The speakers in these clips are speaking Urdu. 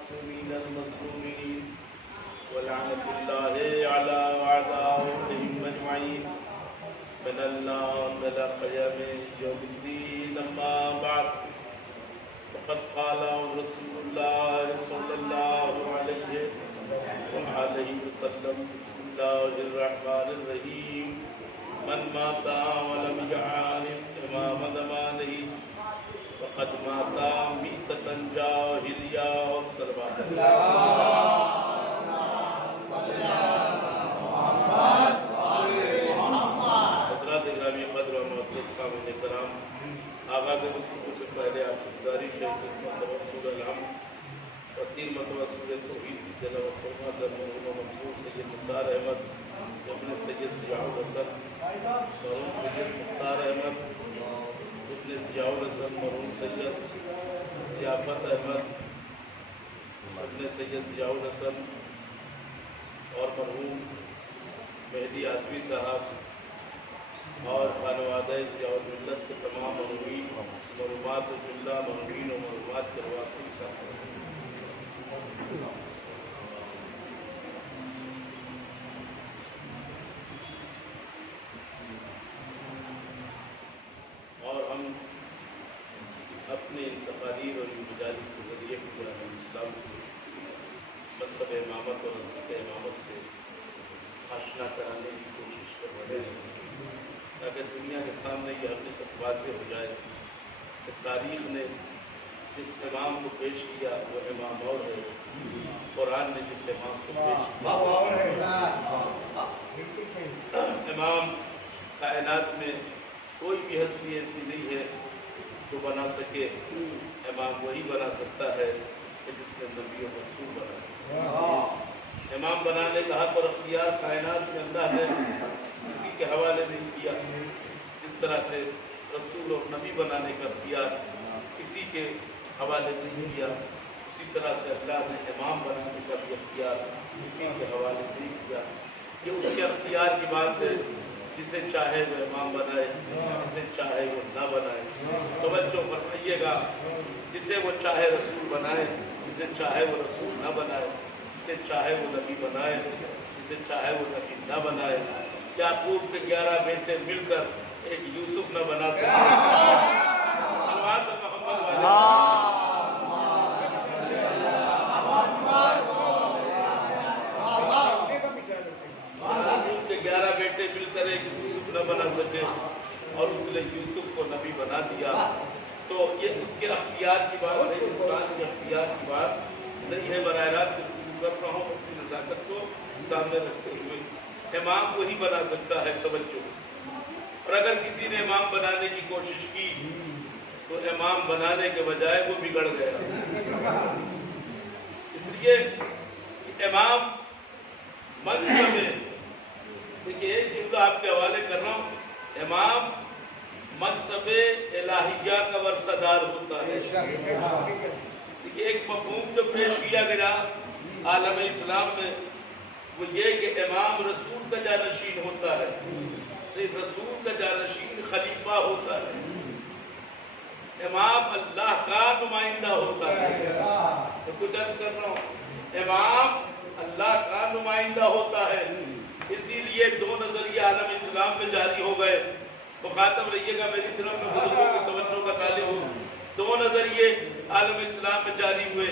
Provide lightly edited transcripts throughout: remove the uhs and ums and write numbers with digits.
المعصومين المظلومين ولعنة الله على أعدائهم أجمعين من الله إلى قيام يوم الدين. أما بعد فقد قال رسول الله صلى الله عليه وسلم: بسم الله الرحمن الرحيم. من مات ولم يعرف إمام زمانه فقد مات ميتة جاهلية. والصلوات حضرات گرامی قدر و معزز سامعین کرام، آغاز گفتگو سے پہلے آپ کی گزارش ہے کہ سورۃ الحمد اور 3 مرتبہ سورۃ توحید کی تلاوت فرما در مرحوم منصور سید نثار احمد، ابن سید ضیاء الحسن، مرحوم سید مختار احمد، ابن ضیاء الحسن، مرحوم سید ضیافت احمد، ابن سید ضیاء الحسن اور مرحوم مہدی آدوی صاحب اور خانوادہ ضیاء الملت کے تمام مرحومین، مرحومات جملہ مرحومین و مرحومات کے رواتب صاحب. اور ہم اپنے تقاریر اور مجالس کے ذریعے اسلام کو مذہب امامت اور حضرت امامت سے آشنا کرانے کی کوشش کر رہے ہیں تاکہ دنیا کے سامنے یہ حقیقت واضح ہو جائے کہ تاریخ نے جس امام کو پیش کیا وہ امام اور ہے، قرآن نے جس امام کو پیش کیا. امام کائنات میں کوئی بھی ہستی ایسی نہیں ہے جو بنا سکے. امام وہی بنا سکتا ہے کہ جس نے نبی و رسول بنایا. امام بنانے کا حق اور اختیار کائنات میں اللہ نے کسی کے حوالے نہیں کیا، جس طرح سے رسول اور نبی بنانے کا اختیار کسی کے حوالے نہیں کیا، اسی طرح سے اللہ نے امام بنانے کا بھی اختیار کسی کے حوالے نہیں کیا. یہ اس کے اختیار کی بات ہے، جسے چاہے وہ امام بنائے، جسے چاہے وہ نہ بنائے. توجہ فرمائیے گا، جسے وہ چاہے رسول بنائے، جسے چاہے وہ رسول نہ بنائے، جسے چاہے وہ نبی بنائے، جسے چاہے وہ نبی نہ بنائے. یعقوب کے 11 بیٹے مل کر ایک یوسف نہ بنا سکے. صلوات محمد والے یعقوب کے 11 بیٹے مل کر ایک یوسف نہ بنا سکے اور اس نے یوسف کو نبی بنا دیا. تو یہ اس کے اختیار کی بات ہے، انسان کے اختیار کی بات نہیں ہے. براہ راست کر رہا ہوں اپنی نزاکت کو سامنے رکھتے ہوئے. امام وہی بنا سکتا ہے. توجہ. اور اگر کسی نے امام بنانے کی کوشش کی تو امام بنانے کے بجائے وہ بگڑ گیا. اس لیے امام منصب ہے. دیکھیے ایک جملہ آپ کے حوالے کر رہا ہوں. امام منصب الہیہ کا ورثہ دار ہوتا ہے. دیکھیے ایک مفہوم جو پیش کیا گیا عالم اسلام میں وہ یہ کہ امام رسول کا جانشین ہوتا ہے. رسول کا جانشین خلیفہ ہوتا ہے. امام اللہ کا نمائندہ ہوتا ہے. تو کچھ عرض کر رہا ہوں، امام اللہ کا نمائندہ ہوتا ہے. اسی لیے 2 نظریے عالم اسلام میں جاری ہو گئے. مخاطب رہیے گا میری طرف میں بزرگوں کی توجہ کا طالب ہوں. 2 نظریے عالم اسلام میں جاری ہوئے.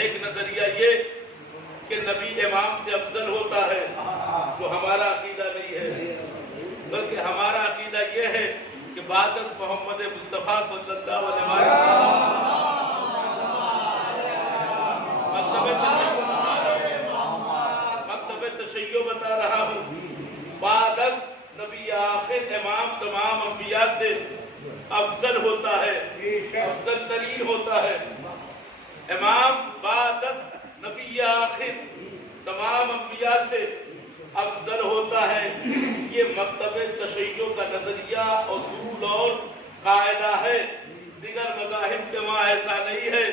ایک نظریہ یہ کہ نبی امام سے افضل ہوتا ہے، جو ہمارا عقیدہ نہیں ہے، بلکہ ہمارا عقیدہ یہ ہے کہ بعد از محمد مصطفیٰ صلی اللہ علیہ وسلم مکتب تشیع بتا رہا ہوں، بعد از نبی آخر امام تمام انبیاء سے افضل ہوتا ہے، افضل ترین ہوتا ہے. امام بعد از نبی آخر تمام انبیاء سے افضل ہوتا ہے. یہ مکتب تشیع کا نظریہ، اصول اور قاعدہ ہے. دیگر مذاہب کے وہاں ایسا نہیں ہے،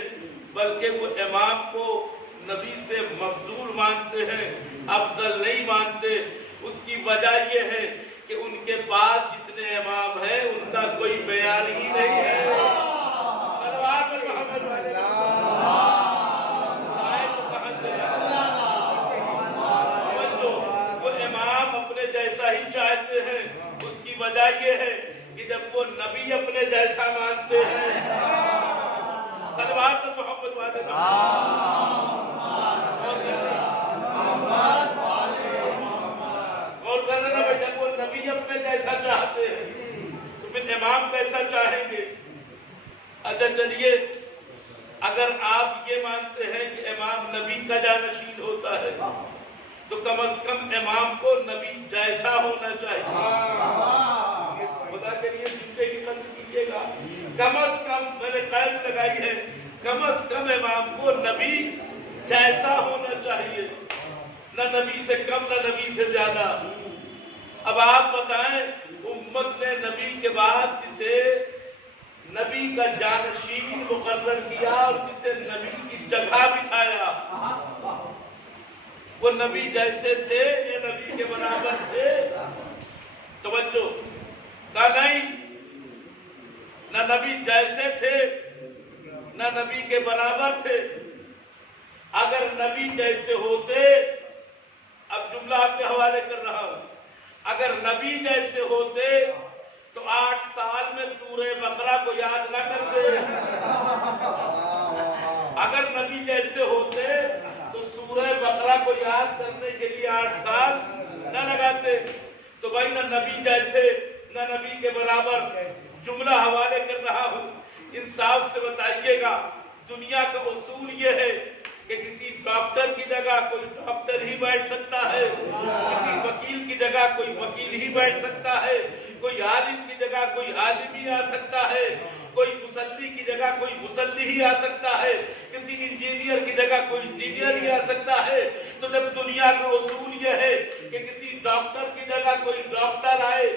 بلکہ وہ امام کو نبی سے مفضول مانتے ہیں، افضل نہیں مانتے. اس کی وجہ یہ ہے کہ ان کے بعد جتنے امام ہیں ان کا کوئی بیان ہی نہیں ہے. کی وجہ یہ ہے کہ جب وہ نبی اپنے جیسا مانتے ہیں، صلوات محمد والے اور کرنا نا بھائی، جب وہ نبی اپنے جیسا چاہتے ہیں تو پھر امام کیسا چاہیں گے؟ اچھا چلیے، اگر آپ یہ مانتے ہیں کہ امام نبی کا جانشین ہوتا ہے تو کم از کم امام کو نبی جیسا ہونا چاہیے۔ خدا کے لیے زندگی کی قدر کیجیے گا، کم از کم میں نے قید لگائی ہے، کم از کم امام کو نبی جیسا ہونا چاہیے، نہ نبی سے کم نہ نبی سے زیادہ۔ اب آپ بتائیں، امت نے نبی کے بعد جسے نبی کا جانشین مقرر کیا اور جسے نبی کی جگہ بٹھایا، وہ نبی جیسے تھے یا نبی کے برابر تھے؟ توجہ، نہ نہیں، نہ نبی جیسے تھے نہ نبی کے برابر تھے۔ اگر نبی جیسے ہوتے، اب جملہ آپ کے حوالے کر رہا ہوں، اگر نبی جیسے ہوتے تو 8 سال میں سورہ بقرہ کو یاد نہ کرتے، اگر نبی جیسے ہوتے تو سورہ بقرہ کو یاد کرنے کے لیے 8 سال نہ لگاتے۔ تو بھائی، نہ نبی جیسے نہ نبی کے برابر، جملہ حوالے کر رہا ہوں، انصاف سے بتائیے گا، دنیا کا اصول یہ ہے کہ کسی ڈاکٹر کی جگہ کوئی ڈاکٹر ہی بیٹھ سکتا ہے، کسی وکیل کی جگہ کوئی وکیل ہی بیٹھ سکتا ہے، کوئی عالم کی جگہ کوئی عالم ہی آ سکتا ہے، کوئی مصلی کی جگہ کوئی مصلی ہی آ سکتا ہے، کسی انجینئر کی جگہ کوئی انجینئر ہی آ سکتا ہے۔ تو جب دنیا کا اصول یہ ہے کہ کسی ڈاکٹر کی جگہ کوئی ڈاکٹر آئے،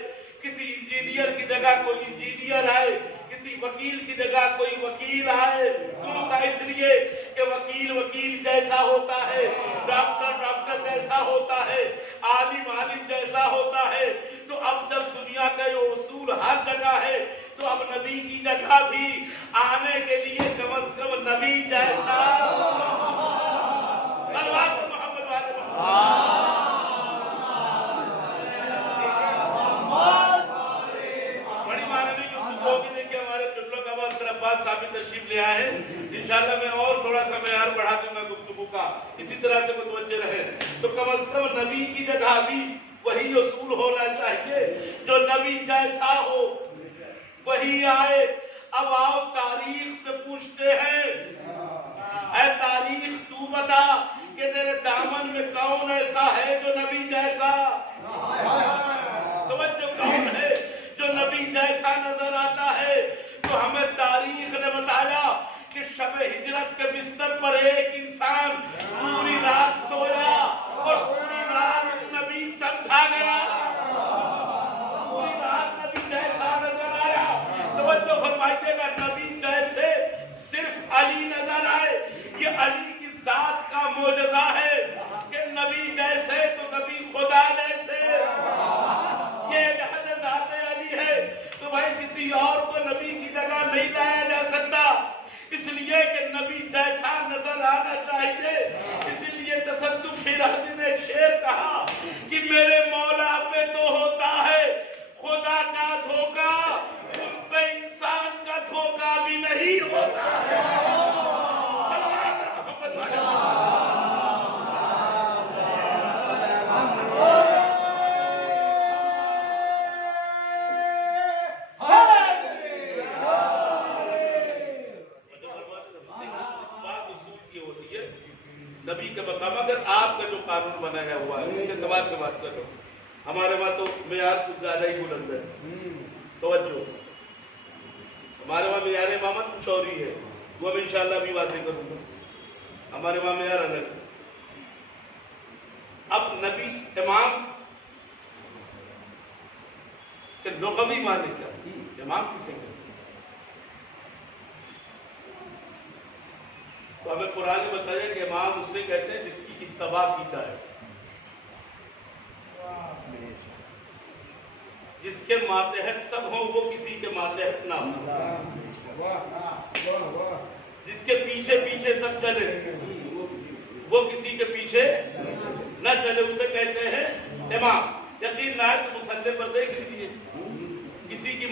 کسی انجینئر کی جگہ کوئی انجینئر آئے، کسی وکیل کی جگہ کوئی وکیل آئے، کیوں کا؟ اس لیے کہ وکیل وکیل جیسا ہوتا ہے، ڈاکٹر ڈاکٹر جیسا ہوتا ہے، عالم عالم جیسا ہوتا ہے۔ تو اب جب دنیا کا یہ اصول ہر جگہ ہے تو اب نبی کی جگہ بھی آنے کے لیے کم از کم نبی جیسا، صلوات محمد والے بڑی معنی گفتگو کی۔ دیکھیے ہمارے چلو کا عباس عباس صاحب تشریف لے آئے ہیں، انشاءاللہ میں اور تھوڑا سا معیار بڑھا دوں گا گفتگو کا، اسی طرح سے متوجہ رہے۔ تو کم از کم نبی کی جگہ بھی وہی اصول ہونا چاہیے، جو نبی جیسا ہو وہی آئے۔ اب آؤ تاریخ سے پوچھتے ہیں، اے تاریخ تو بتا کہ تیرے دامن میں کون ایسا ہے جو نبی جیسا؟ توجہ، کون ہے جو نبی جیسا نظر آتا ہے؟ تو ہمیں تاریخ نے بتایا کہ شب ہجرت کے بستر پر ایک انسان پوری رات سویا اور پوری رات نبی سمجھا گیا، پوری رات نبی جیسا نظر آیا۔ توجہ فرمائیے گا، نبی جیسے صرف علی نظر آئے، یہ علی کی ذات کا معجزہ ہے کہ نبی جیسے تو نبی خدا جیسے، یہ ذات علی ہے۔ تو بھائی کسی اور کو نبی کی جگہ نہیں لایا جا سکتا، اس لیے کہ نبی جیسا نظر آنا چاہیے۔ اسی لیے تصدق شیرازی نے ایک شعر کہا کہ میرے مولا پہ تو ہوتا ہے خدا کا دھوکہ، ان پہ انسان کا دھوکہ بھی نہیں ہوتا ہے۔ نبی کے مقام، اگر آپ کا جو قانون بنایا ہوا ہے اس اعتبار سے بات کر رہا ہوں، ہمارے وہاں تو معیار کچھ زیادہ ہی بلند ہے۔ توجہ، ہمارے وہاں معیار امامت کچھ اور ہی ہے، وہ میں انشاءاللہ بھی واضح کروں گا، ہمارے وہاں معیار الگ ہے۔ اب نبی امام کہ لغوی معنی کیا، امام کسے کہتے ہیں؟ تو ہمیں قرآن نے بتایا کہ امام اسے کہتے ہیں جس کی اتباع کی جائے، جس کے ماتحت سب ہوں وہ کسی کے ماتحت نہ ہو، جس کے پیچھے پیچھے سب چلے وہ کسی کے پیچھے نہ چلے، اسے کہتے ہیں امام۔ یقین نہ ہے تو مصلی پر دیکھ لیجیے،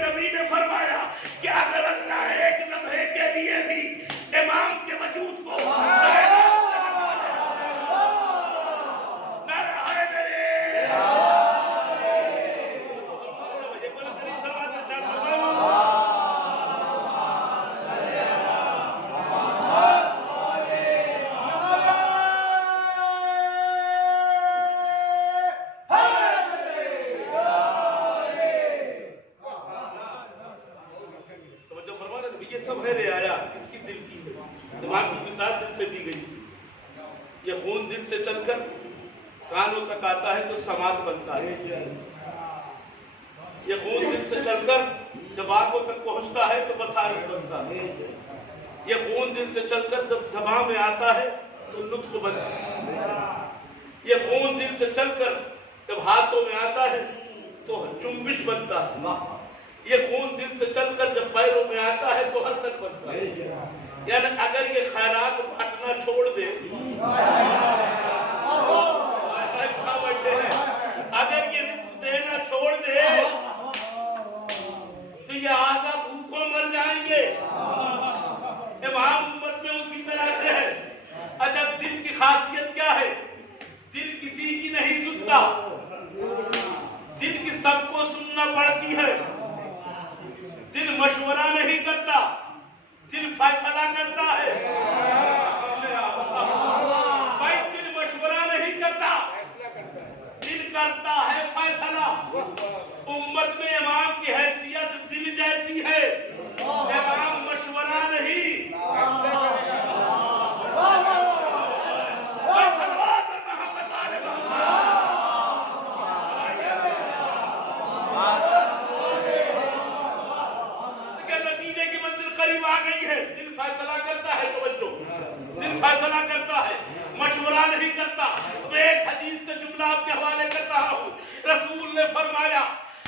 نبی نے فرمایا کہ اگر اللہ ایک لمحے کے لیے بھی امام کے وجود کو سے چل کر کانوں تک آتا ہے تو سماعت بنتا ہے. یہ خون دل سے چل کر جب آنکھوں تک پہنچتا ہے تو بصارت بنتا ہے. یہ خون دل سے چل کر جب زبان میں آتا ہے تو نطق بنتا ہے. یہ خون دل سے چل کر جب ہاتھوں میں آتا ہے تو جنبش بنتا ہے. یہ خون دل سے چل کر جب پیروں میں آتا ہے تو حرکت بنتا ہے. یعنی اگر یہ خیرات بانٹنا چھوڑ دے، اگر یہ رزق دینا چھوڑ دے تو یہ اعضاء بھوکوں مر جائیں گے. امام امت میں اسی طرح سے ہے. عجب دل کی خاصیت کیا ہے؟ دل کسی کی نہیں سنتا، دل کی سب کو سننا پڑتی ہے. دل مشورہ نہیں کرتا، دل فیصلہ کرتا ہے. بھائی دل مشورہ نہیں کرتا، دل کرتا ہے فیصلہ. امت میں امام کی حیثیت دل جیسی ہے. امام مشورہ نہیں. دل فیصلہ کرتا ہے، توجہ، دل فیصلہ کرتا ہے، مشورہ نہیں کرتا. میں ایک حدیث کا جملہ آپ کے حوالے کر رہا ہوں. رسول نے فرمایا،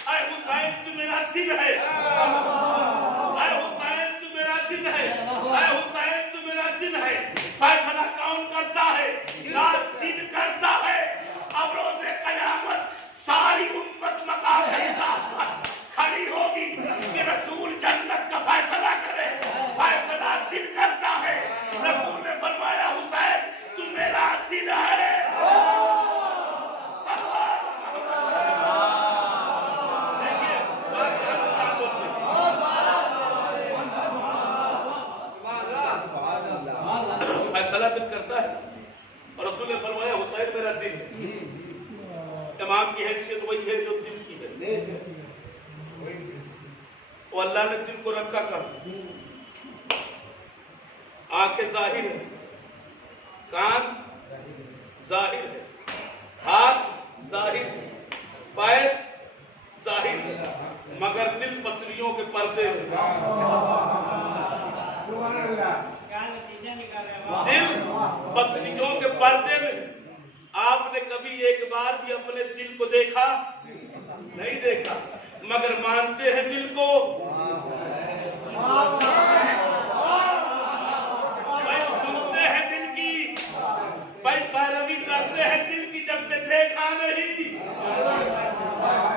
اے حسین تو میرا دل ہے، اے حسین تو میرا دل ہے، اے حسین تو میرا دل ہے. فیصلہ کون کرتا ہے؟ دل کرتا ہے. اب روز قیامت ساری امت مقام حساب پر کھڑی ہوگی کہ رسول جنت کا فیصلہ کرے. فیصلہ دل کرتا ہے. رسول نے فرمایا، حسین تو میرا دل ہے. فیصلہ دل کرتا ہے اور رسول نے فرمایا حسین میرا دل ہے. امام کی حیثیت وہی ہے جو دل کی ہے. وہ اللہ نے دل کو رکھا کر. آنکھیں ظاہر ہے، کان ظاہر ہے، ہاتھ ظاہر ہے، پیر ظاہر ہے، مگر دل پسلیوں کے پردے میں. دل پسلیوں کے پردے میں. آپ نے کبھی ایک بار بھی اپنے دل کو دیکھا نہیں دیکھا، مگر مانتے ہیں دل کو. بھائی سنتے ہیں دل کی، بھائی پیروی کرتے ہیں دل کی جب کہ دیکھا نہیں.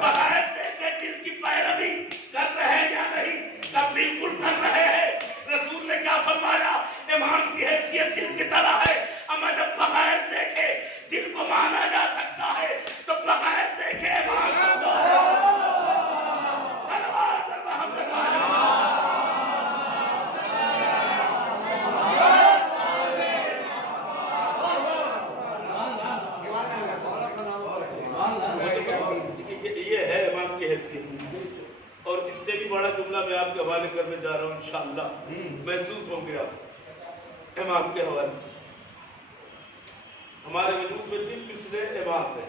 بغیر دیکھے دل کی پیروی کر رہے ہیں یا نہیں؟ تب بالکل کر رہے ہیں. رسول نے کیا فرمایا؟ امام کی حیثیت دل کی طرح ہے. اما جب بغیر دیکھے دل کو مانا جا سکتا ہے تو بغیر دیکھے امام کو یہ ہے امام کی حیثیت. اور اس سے بھی بڑا جملہ میں آپ کے حوالے کرنے جا رہا ہوں انشاءاللہ. محسوس ہوں گے آپ امام کے حوالے سے. ہمارے وجود میں دل پسرے امام ہے.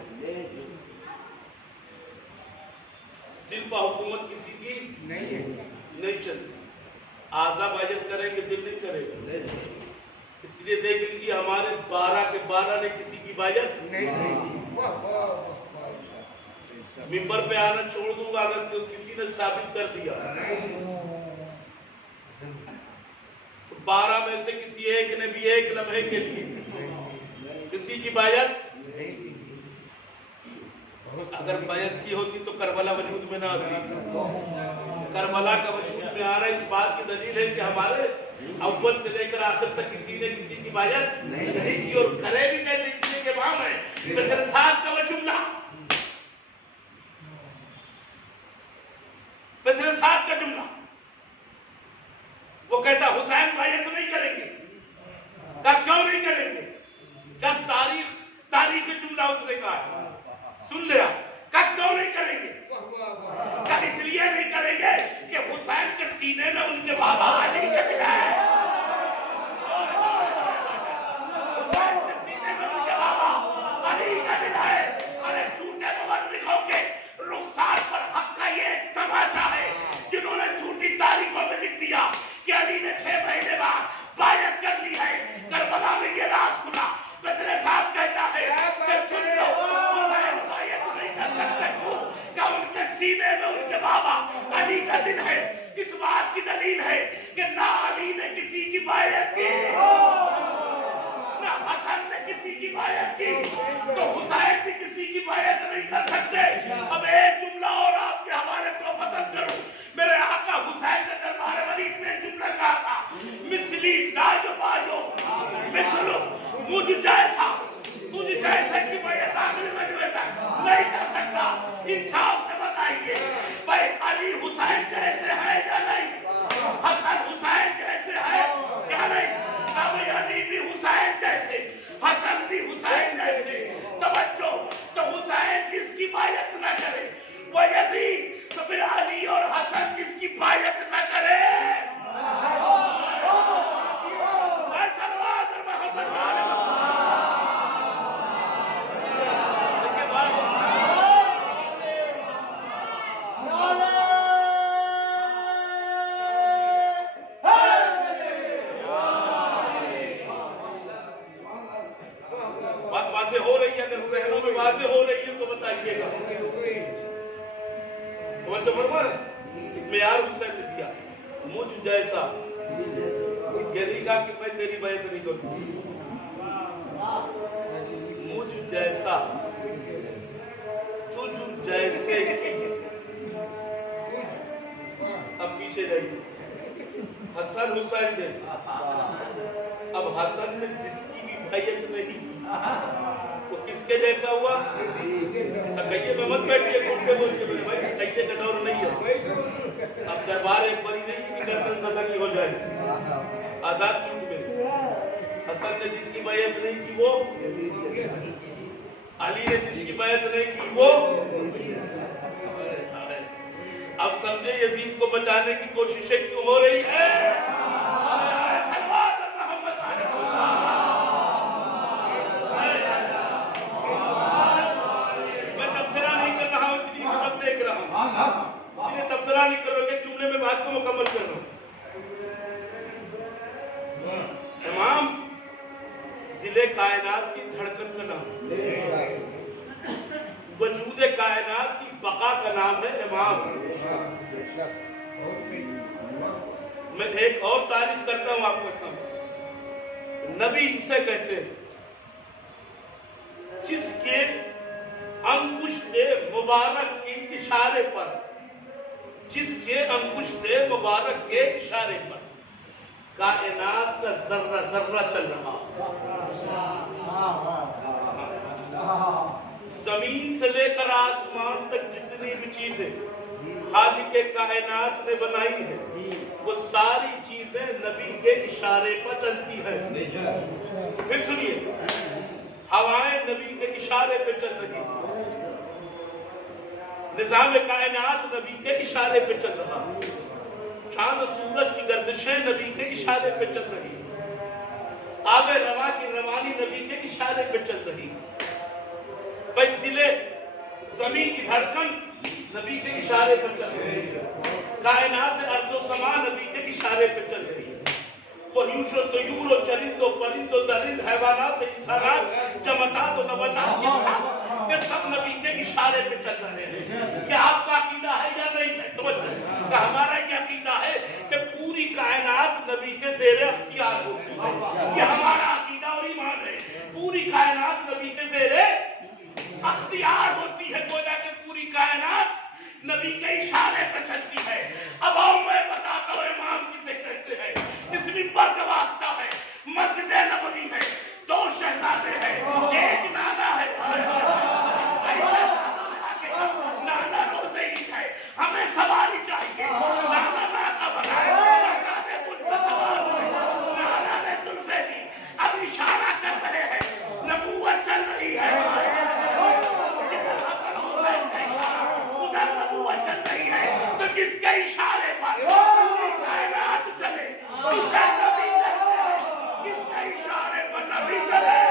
دل پر حکومت کسی کی نہیں چلتی. اعضاء بیعت کریں گے، دل نہیں کرے گا. اس لیے دیکھ لیجیے ہمارے 12 کے 12 نے کسی کی بیعت نہیں. ممبر پہ آنا چھوڑ دوں گا اگر کسی نے ثابت کر دیا. 12 میں سے کسی ایک نے بھی ایک لمحے کے لیے کسی کی بیعت، اگر بیعت کی ہوتی تو کربلا وجود میں نہ آتی. کربلا کا وجود میں آنا اس بات کی دلیل ہے کہ ہمارے اول سے لے کر آخر تک کسی نے کسی کی بیعت نہیں کی، اور کرے بھی کہتے اس لیے کہ امام ہے بشر صاحب کا وہ جملہ، بشر صاحب کا جملہ، وہ کہتا حسین بیعت نہیں کریں گے، کہا کیوں نہیں کریں گے؟ جب تاریخ جملہ اس نے کہا، سن لیا، کہا کیوں نہیں کریں گے؟ کہا اس لیے نہیں کریں گے کہ حسین کے سینے میں ان کے بابا علی کا دل ہے، حسین کے سینے میں ان کے بابا علی کا دل ہے، اور جھوٹے مورخوں کے رخسار پر حق کا یہ ایک تماشا ہے جنہوں نے جھوٹی تاریخوں میں لکھ دیا کہ علی نے 6 مہینے بعد بیعت کر لی ہے۔ کربلا میں یہ راز کھلا، بشر صاحب کہتا ہے کہ سن لو حسین بیعت نہیں کر سکتے کہ ان کے سینے میں ان کے بابا علی کا دل ہے۔ اس بات کی دلیل ہے کہ نہ علی نے کسی کی بیعت کی نہ حسن نے کسی کی بیعت کی، تو حسین بھی کسی کی بیعت نہیں کر سکتے۔ اب ایک جملہ اور آپ کے حوالے تو فتن کروں، میرے آقا حسین نے دربار ولید میں جملہ کہا تھا، مثلی لاجو باجو مثلو، مجھ جیسا تجھ جیسے کی بیعت آخری مجمع تک نہیں کر سکتا۔ انصاف سے بتائیے بھائی علی حسین جیسے ہے یا نہیں؟ حسن حسین جیسے ہے یا نہیں؟ بھائی علی بھی حسین جیسے، حسن بھی حسین جیسے۔ توجہ، تو حسین جس کی بیعت نہ کرے وہ یزید، تو پھر علی اور حسن جس کی بیعت نہ کرے ہو رہی ہے، اگر ذہنوں میں واضح ہو رہی ہے تو بتائیے گا۔ توجہ فرمائیں، ایک معیار حسین نے دیا، مجھ جیسا، یہ نہیں کہا کہ میں تیری بیعت نہیں کروں، مجھ جیسا، تجھ جیسے، اب پیچھے جائیے، حسن حسین جیسا۔ اب حسن نے جس کی بھی بیعت نہیں کی وہ کس کے جیسا ہوا؟ کہیے میں مت بیٹھیے کھول کے بول کے بھائی کہیے کا دور نہیں ہے، اب دربار ایک بڑی نہیں ہے کہ گردن صدر کی ہو جائے، آزاد ملک میں حسن نے جس کی بیعت نہیں کی وہ علی نے جس کی بیعت نہیں کی وہ، اب سمجھے یزید کو بچانے کی کوششیں کیوں ہو رہی ہے؟ تبصرہ نہیں کر رہا کہ جملے میں بات کو مکمل کر رہا ہوں۔ امام دل کائنات کی دھڑکن کا نام، وجود کائنات کی بقا کا نام ہے امام۔ میں ایک اور تعریف کرتا ہوں آپ کے سامنے، نبی اسے کہتے ہیں جس کے انگشت مبارک کے اشارے پر، جس کے انگشت مبارک کے اشارے پر کائنات کا ذرہ ذرہ چل رہا، زمین سے لے کر آسمان تک جتنی بھی چیزیں خالق کائنات نے بنائی ہیں وہ ساری چیزیں نبی کے اشارے پر چلتی ہیں۔ پھر سنیے، ہوائیں نبی کے اشارے پہ چل رہی ہیں، نظام کائنات نبی کے اشارے پہ چل رہا، چاند سورج کی گردشیں نبی کے اشارے پہ چل رہی، آب روا کی روانی نبی کے اشارے پہ چل رہی، بھائی دل زمین کی دھڑکن نبی کے اشارے پہ چل رہی، کائنات ارض و سما نبی کے اشارے پہ چل رہی، وحیوش و طیور و چرند و پرند و درند، حیوانات انسانات، جمادات و نباتات، یہ سب نبی کے اشارے پہ چل رہے ہیں۔ کیا آپ کا عقیدہ ہے یا نہیں ہے؟ توجہ، کہ ہمارا یہ عقیدہ ہے کہ پوری کائنات نبی کے زیر اختیار ہوتی ہے، یہ ہمارا عقیدہ اور ایمان ہے، پوری کائنات نبی کے زیر اختیار ہوتی ہے، گویا کہ پوری کائنات نبی کے اشارے اشارے پہ چلتی ہے. اب آؤ میں بتاتا ہوں امام کسے کہتے ہیں. اس منبر کا واسطہ ہے. مسجد نبوی ہے. 2 شہزادے ہیں. ایک نانا ہے. نانا روزے عید ہے. ہمیں سواری چاہیے. نانا نانا بنائے. نانا نے مجھ پر سوار ہوئے. نانا نے تم سے بھی اب اشارہ کر رہے ہیں. نبوت چل رہی ہے. ادھر نبوت چل رہی ہے تو کس کے اشارے پر کائنات چلے. اسے نبی کہتے ہیں. کس کے اشارے پر نبی چلے.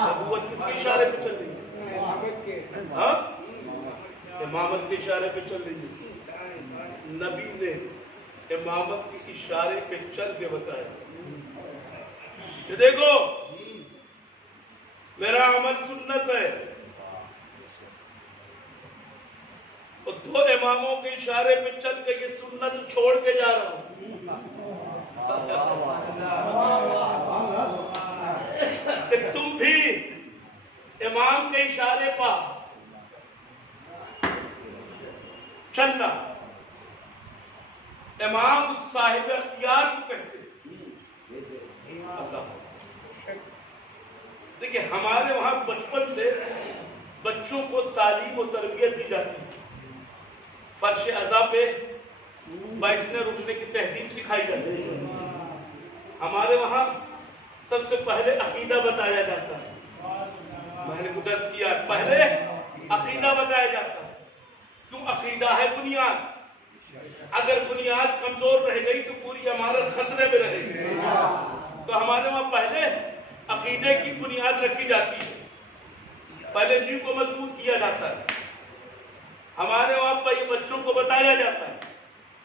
نبوت کس کے اشارے پہ چل رہی ہے؟ ہاں امامت کے اشارے پہ چل رہی ہے. نبی نے امامت کے اشارے پہ چل کے بتایا کہ دیکھو میرا عمل سنت ہے اور 2 اماموں کے اشارے پہ چل کے یہ سنت چھوڑ کے جا رہا ہوں. کہ تم بھی امام کے اشارے پر چلنا. امام صاحب اختیار کو کہتے ہیں. دیکھیں ہمارے وہاں بچپن سے بچوں کو تعلیم و تربیت دی جاتی ہے. فرش عزا پہ بیٹھنے اٹھنے کی تہذیب سکھائی جاتی ہے. ہمارے وہاں سب سے پہلے عقیدہ بتایا جاتا ہے. میں نے درس کیا پہلے عقیدہ بتایا جاتا ہے. کیوں؟ عقیدہ ہے بنیاد. اگر بنیاد کمزور رہ گئی تو پوری عمارت خطرے میں رہے گی. تو ہمارے وہاں پہلے عقیدے کی بنیاد رکھی جاتی ہے. پہلے نیو کو مضبوط کیا جاتا ہے. ہمارے وہاں پہ بچوں کو بتایا جاتا ہے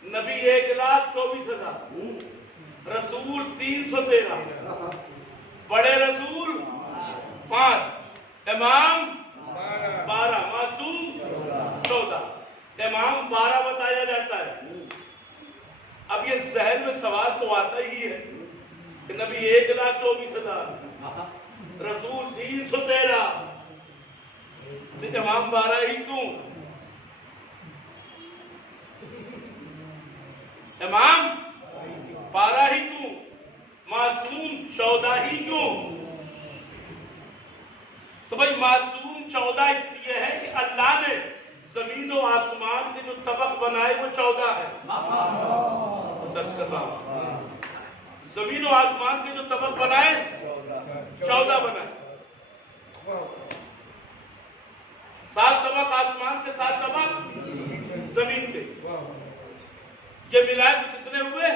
نبی 1,24,000, رسول 313, بڑے رسول 5, امام 12, معصوم 14. امام 12 بتایا جاتا ہے. اب یہ ذہن میں سوال تو آتا ہی ہے کہ نبی 1,24,000, رسول 313, امام 12 ہی کیوں؟ امام 12 ہی کیوں؟ معصوم 14 ہی کیوں؟ تو بھائی معصوم 14 اس لیے ہے کہ اللہ نے زمین و آسمان کے جو طبق بنائے وہ 14 ہے. زمین و آسمان کے جو طبق بنائے 14 بنائے. 7 طبق آسمان کے, 7 طبق زمین کے. یہ ملائے تو کتنے ہوئے؟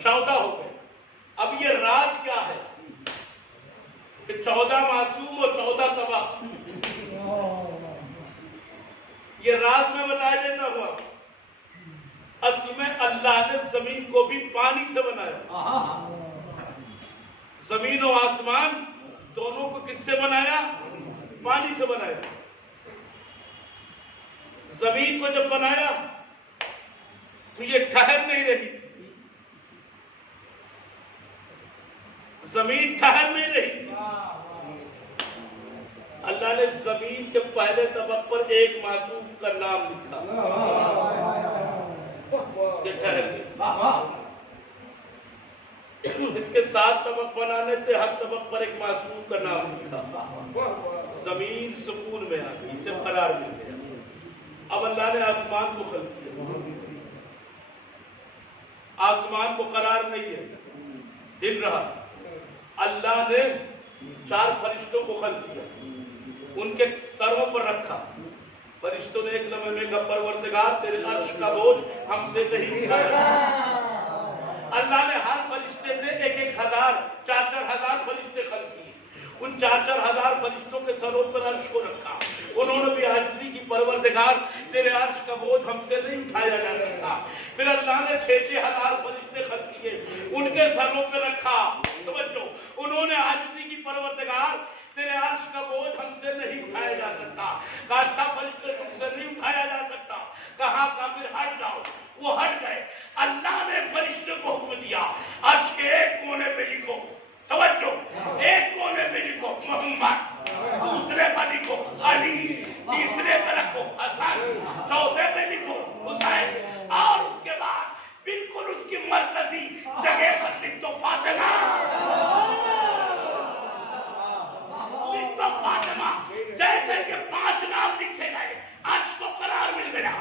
14 ہو گئے. اب یہ راز کیا ہے کہ 14 معصوم اور 14 طبق؟ یہ راز میں بتایا دیتا ہوا. اصل میں اللہ نے زمین کو بھی پانی سے بنایا. زمین و آسمان دونوں کو کس سے بنایا؟ پانی سے بنایا. زمین کو جب بنایا تو یہ ٹھہر نہیں رہی تھی. زمین ٹھہر نہیں رہی تھی. اللہ نے زمین کے پہلے طبق پر ایک معصوم کا نام لکھا. یہ ٹھہر گئی. اس کے 7 طبق بنانے تھے, ہر طبق پر ایک معصوم کا نام لکھا. زمین سکون میں آ گئی, اسے قرار مل گیا. اب اللہ نے آسمان کو خلق کیا. آسمان کو قرار نہیں ہے, ہل رہا. اللہ نے 4 فرشتوں کو خلق کیا, ان کے سروں پر رکھا. فرشتوں نے ایک لمحے میں کہا پروردگار تیرے عرش کا بوجھ ہم سے نہیں اٹھایا. اللہ نے ہر فرشتے سے 1,000 4,000 فرشتے خلق کیے. ان 4,000 فرشتوں کے سروں پر عرش کو رکھا. انہوں نے بھی عاجزی کی پروردگار تیرے عرش کا بوجھ ہم سے نہیں اٹھایا جا سکتا. پھر اللہ نے 6,000 فرشتے خلق کیے, ان کے سروں پہ رکھا. توجہ, انہوں نے عاجزی کی پروردگار تیرے عرش کا بوجھ ہم سے نہیں اٹھایا جا سکتا. کہا اچھا فرشتے تم سے نہیں اٹھایا جا سکتا. کہا کافر ہٹ جاؤ. وہ ہٹ گئے. اللہ نے فرشتے کو حکم دیا عرش کے ایک کونے پہ لکھو, توجہ, ایک کونے پہ لکھو محمد, دوسرے پر لکھو علی, تیسرے پہ رکھو حسن, چوتھے پہ لکھو حسین, اور اس کے بعد بالکل اس کی مرکزی جگہ پر لکھ دو فاطمہ, لکھ دو فاطمہ. جیسے کہ 5 نام لکھے گئے عرش کو قرار مل گیا,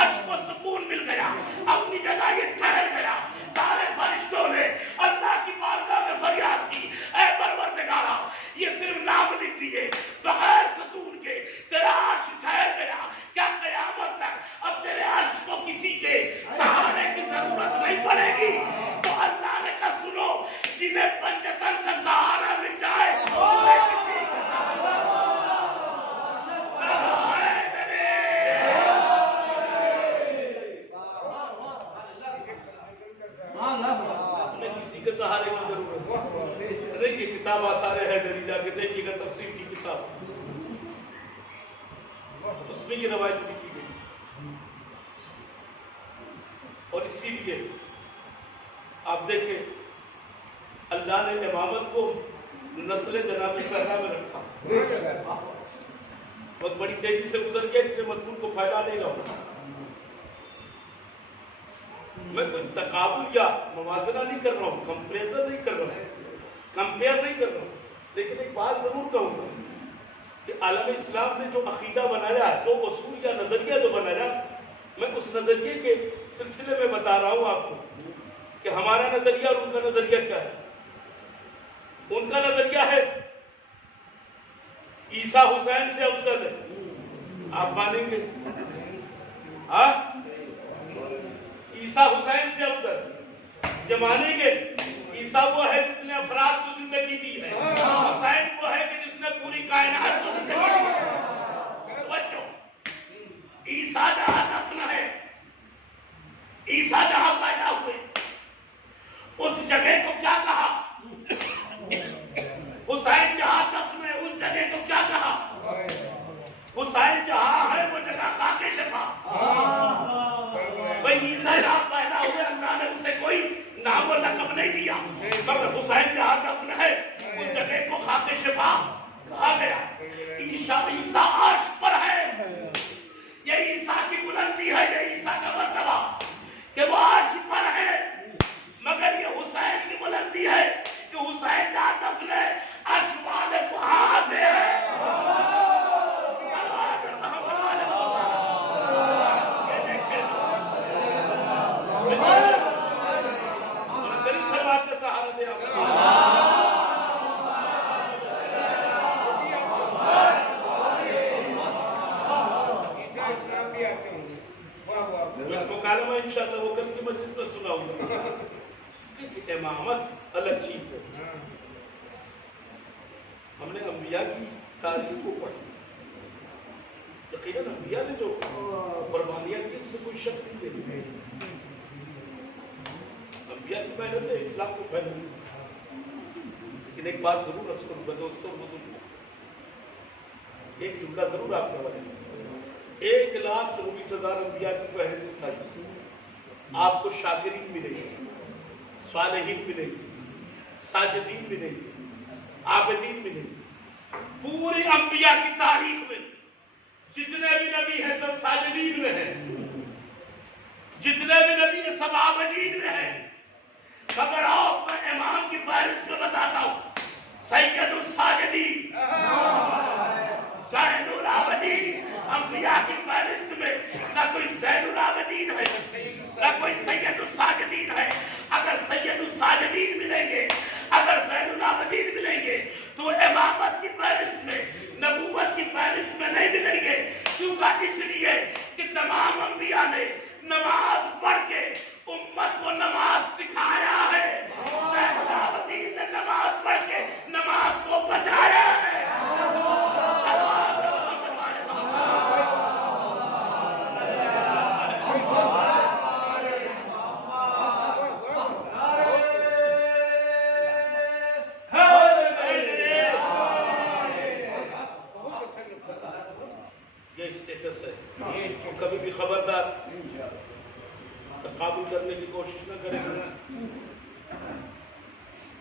عرش کو سکون مل گیا, اپنی جگہ یہ ٹھہر گیا. سارے فرشتوں نے اللہ کی بارگاہ میں فریاد کی, اے پروردگارا یہ صرف نام لکھ دیے بغیر سکون کے, تیرا عرش ٹھہر گیا, کیا قیامت تک اب تیرے عرش کو کسی کے سہارے کی ضرورت نہیں پڑے گی؟ تو اللہ نے کہا سنو, جنہیں پنجتن کا سہارا مل جائے انہیں کسی کا سہارا کے سہارے کی ضرورت نہیں. یہ کتاب آثار حیدری جا کے دیکھیے گا, تفسیر کی کتاب, اس میں یہ روایت لکھی گئی. اور اسی لیے آپ دیکھیں اللہ نے امامت کو نسل جناب زہرا میں رکھا. بہت بڑی تیزی سے گزر گیا, اس لیے مضمون کو پھیلا نہیں رہا ہوں. میں کوئی تقابل یا موازنہ نہیں کر رہا ہوں, کمپیریزن نہیں کر رہا ہوں, کمپیئر نہیں کر رہا ہوں. لیکن ایک بات ضرور کہوں گا کہ عالم اسلام نے جو عقیدہ بنایا, جو اصول یا نظریہ جو بنایا, میں اس نظریے کے سلسلے میں بتا رہا ہوں آپ کو کہ ہمارا نظریہ اور ان کا نظریہ کیا ہے. ان کا نظریہ ہے عیسیٰ حسین سے افضل ہے. آپ مانیں گے؟ ہاں, عیسیٰ حسین سے افضل یہ مانیں گے؟ عیسیٰ وہ ہے جس نے افراد کو زندگی دی ہے, حسین وہ ہے کہ جس نے پوری کائنات کو زندگی دی ہے. توجہ, عیسیٰ جہاں دفن ہے, عیسیٰ جہاں پیدا ہوئے, اس جگہ کو کیا کہا؟ حسین جہاں دفن ہے اس جگہ کو کیا کہا؟ حسین جہاں ہے وہ جگہ خاک شفا. بھئی عیسیٰ جہاں پیدا ہوئے اللہ نے اسے کوئی نام و لقب نہیں دیا, مگر حسین جہاں دفن ہے اس جگہ کو خاک شفا کہا گیا. عیسیٰ عرش پر ہے, یہ عیسیٰ کی بلندی ہے, یہ عیسیٰ کا مرتبہ کہ وہ عرش پر ہے. مگر یہ حسین کی بلندی ہے کہ حسین جہاں دفن ہے عرش والے وہاں سے ہے. مکالمہ انشاءاللہ وہ کل کی مجلس میں سناؤں گا. اس لیے کہ امامت الگ چیز ہے. ہم نے انبیاء کی تاریخ کو پڑھی, یقیناً انبیاء نے جو قربانیاں دی اس میں کوئی شک نہیں ہے. انبیاء کی محنت ہے اسلام کو پھیلانے. لیکن ایک بات ضرور عرض کروں گا دوستوں اور بزرگوں, ایک جملہ ضرور آپ کا بنے. 1,24,000 انبیاء کی فہرست اٹھائی, آپ کو شاکرین ملیں گے, صالحین ملیں گے, ساجدین ملیں گے, عابدین ملیں گے. پورے انبیاء کی تاریخ میں جتنے بھی نبی ہیں سب ساجدین میں ہیں, جتنے بھی نبی ہیں سب عابدین میں ہیں. خبر آؤ میں امام کی فہرست میں بتاتا ہوں. سید الساجدین, زین العابدین. انبیاء کی فہرست میں نہ کوئی زین العابدین ہے نہ کوئی سید الساجدین ہے. اگر سید الساجدین ملیں گے, اگر زین العابدین ملیں گے تو امامت کی فہرست میں, نبوت کی فہرست میں نہیں ملیں گے. کیونکہ اس لیے کہ تمام انبیاء نے نماز پڑھ کے امت کو نماز سکھایا ہے. زین العابدین نے نماز پڑھ کے نماز کو بچایا ہے.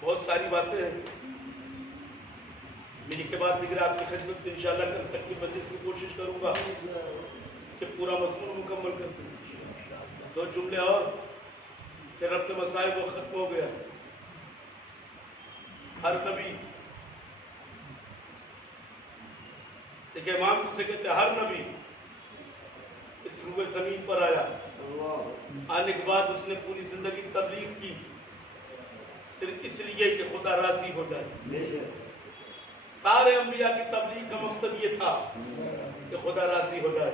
بہت ساری باتیں ہیں، میری کے بعد دیگر آپ کی خدمت میں انشاءاللہ کل تک کی مجلس کی کوشش کروں گا کہ پورا مضمون مکمل کر دوں۔ 2 جملے اور کہ ربط مصائب وہ ختم ہو گیا۔ ہر نبی، ایک امام سے کہتے ہیں ہر نبی اس روئے زمین پر آیا، آنے کے بعد اس نے پوری زندگی تبلیغ کی، صرف اس لیے کہ خدا راضی ہو جائے۔ سارے انبیاء کی تبلیغ کا مقصد یہ تھا کہ خدا راضی ہو جائے۔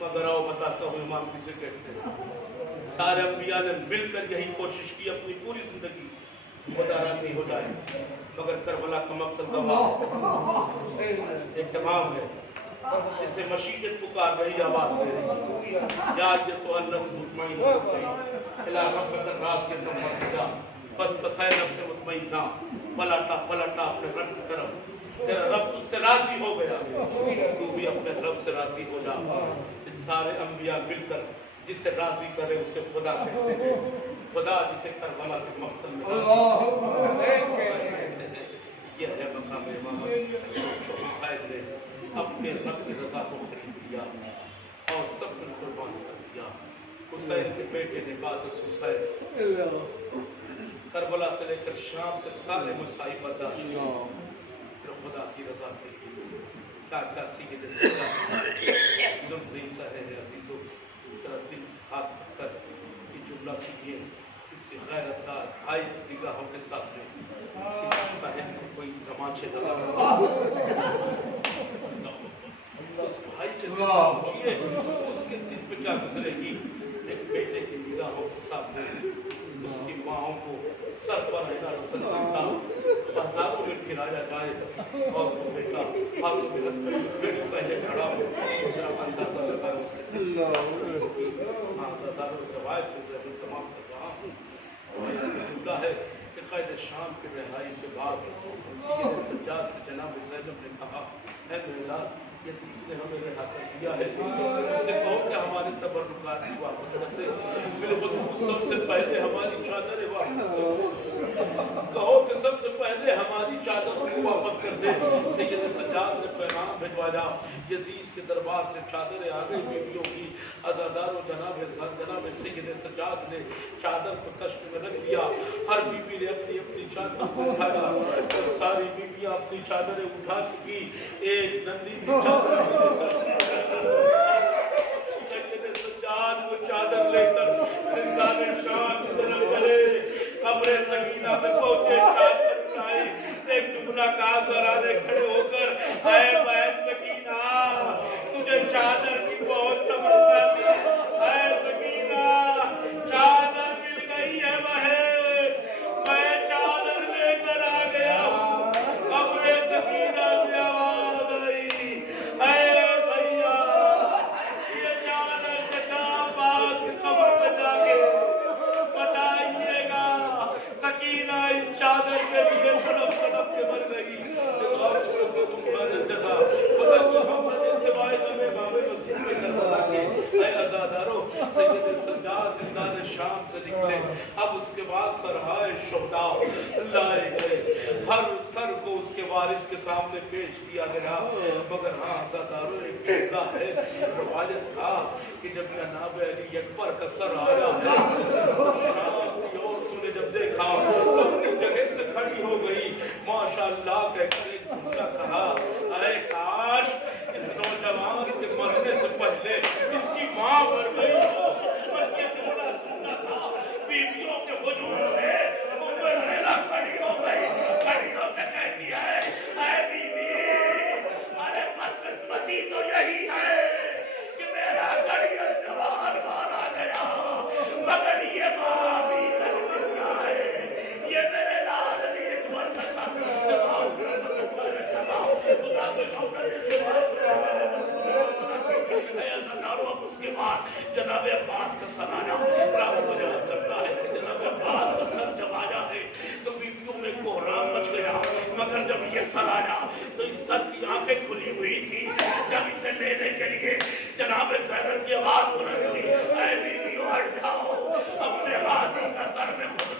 مگر آؤ بتاتا ہوں امام کسے کہتے ہیں۔ سارے انبیاء نے مل کر یہی کوشش کی اپنی پوری زندگی خدا راضی ہو جائے، مگر کربلا کا مقتل گواہ ایک امام ہے جسے مشیت پکار رہی آواز دے رہی، یا ایتھا النفس مطمئنہ الی ربک راضیۃ مرضیہ، بس بسائے نفس مطمئنہ، پلٹا اپنے رب کی طرف، تیرا رب تجھ سے راضی ہو گیا، تو بھی اپنے رب سے راضی ہو جا۔ ان سارے انبیاء مل کر جسے راضی کرے اسے خدا کہتے ہیں۔ خدا جسے کربلا کے مقتل میں یہ ہے مقام امام حسین نے اپنے رب کی رضا کو خرید لیا اور سب کچھ قربان کر دیا۔ حسین کے بیٹے نے بعد از حسین کربلا سے لے کر شام تک سارے مصائب برداشت کیے، صرف خدا کی رضا کے لیے۔ کاکا سید سجاد ظلم نہیں سہے ہے عزیزوں، تیرا دل ہاتھ رکھ کر یہ جملہ سنیے، کسی غیرت دار بھائی کی نگاہوں کے سامنے کسی بہن کو کوئی تماچے دبا اس بھائی سے پوچھئے اس کے دل پہ کیا گزرے گی۔ ایک بیٹے کی نگاہوں کے سامنے اس کی ماں کو سر پر رہنا رسل بستا بازاروں میں پھرایا جائے اور وہ بیٹا ہاتھوں میں رکھ کر بیٹی پہلے کھڑا ہو، ذرا اندازہ لگا اس کے دل ہاں زدار و روایت کو ذہن تمام کر رہا ہوں۔ اور اس میں جملہ ہے کہ قائد شام کے رہائی کے بعد سید سجاد سے جناب زینب نے کہا، اے مولا یزید نے ہمیں رہا کر دیا ہے، اس سے کہو کہ ہمارے تبرکات کو واپس کر دے، بالخصوص سب سے پہلے ہماری چادریں واپس کر دے، کہو کہ سب سے پہلے ہماری چادروں کو واپس کر دے۔ سید سجاد نے پیغام بھجوایا، یزید کے دربار سے چادریں آ گئی بیویوں کی، عزادار و جناب سید سجاد نے چادر کو تشت میں رکھ دیا، ہر بیوی نے اپنی اپنی چادر کو اٹھایا، ساری بیویاں اپنی چادریں اٹھا چکی، ایک نندی سی چادر سید سجاد وہ چادر لے کر زندان شام کی طرف چلے، قبر سکینہ میں پہنچے، چادر اٹھائی، ایک جملہ کہا سرانے کھڑے ہو کر، اے بہن سکینہ تجھے چادر کی بہت تمنا تھی، اے سکینہ چادر مل گئی ہے بہن، میں چادر لے کر آ گیا ہوں۔ قبر سکینہ سے آواز آئی، اے بھیا یہ چادر چچا عباس کی قبر پہ جا کے بتائیے گا، سکینہ اس چادر کے لیے تڑپ تڑپ کے مر گئی۔ خدا محمد سوائے تمہیں امام مسجد میں کربلا کے، اے عزادارو سید سجاد زندان شام سے نکلے، اب اس کے بعد سرہائے شہداء لائے گئے، ہر سر کو اس کے وارث کے سامنے پیش کیا گیا، مگر ہاں عزادارو ایک جملہ ہے، روایت تھا کہ جب جناب علی اکبر کا سر آیا ہے شام کی عورتوں نے جب دیکھا تو اپنی جگہ سے کھڑی ہو گئی، ماشاءاللہ کہہ کر ایک جملہ کہا، اے کاش اس نوجوان کے مرنے سے پہلے اس کی ماں مر گئی ہو، بس یہ جملہ سننا تھا۔ بیویوں کے حضور سے عمر لیلا کھڑی ہو گئی، کھڑی ہو کے کہتی ہے، اے بیوی ارے بدقسمتی تو یہی ہے کہ میرا گھڑیل جوان مارا گیا، مگر یہ ماں بھی تنہا ہے، یہ میرے لال علی اکبر کا سر اس کے بعد جناب عباس کا سر آیا، راوی بیان کرتا ہے کہ جناب عباس کا سر جب آیا ہے تو بیویوں میں کوہرام مچ گیا، مگر جب یہ سر آیا تو اس سر کی آنکھیں کھلی ہوئی تھی، جب اسے لینے کے لیے جناب زینب کی آواز بلند ہوئی، اے بیویوں ہٹ جاؤ، اپنے غازی کا سر میں خود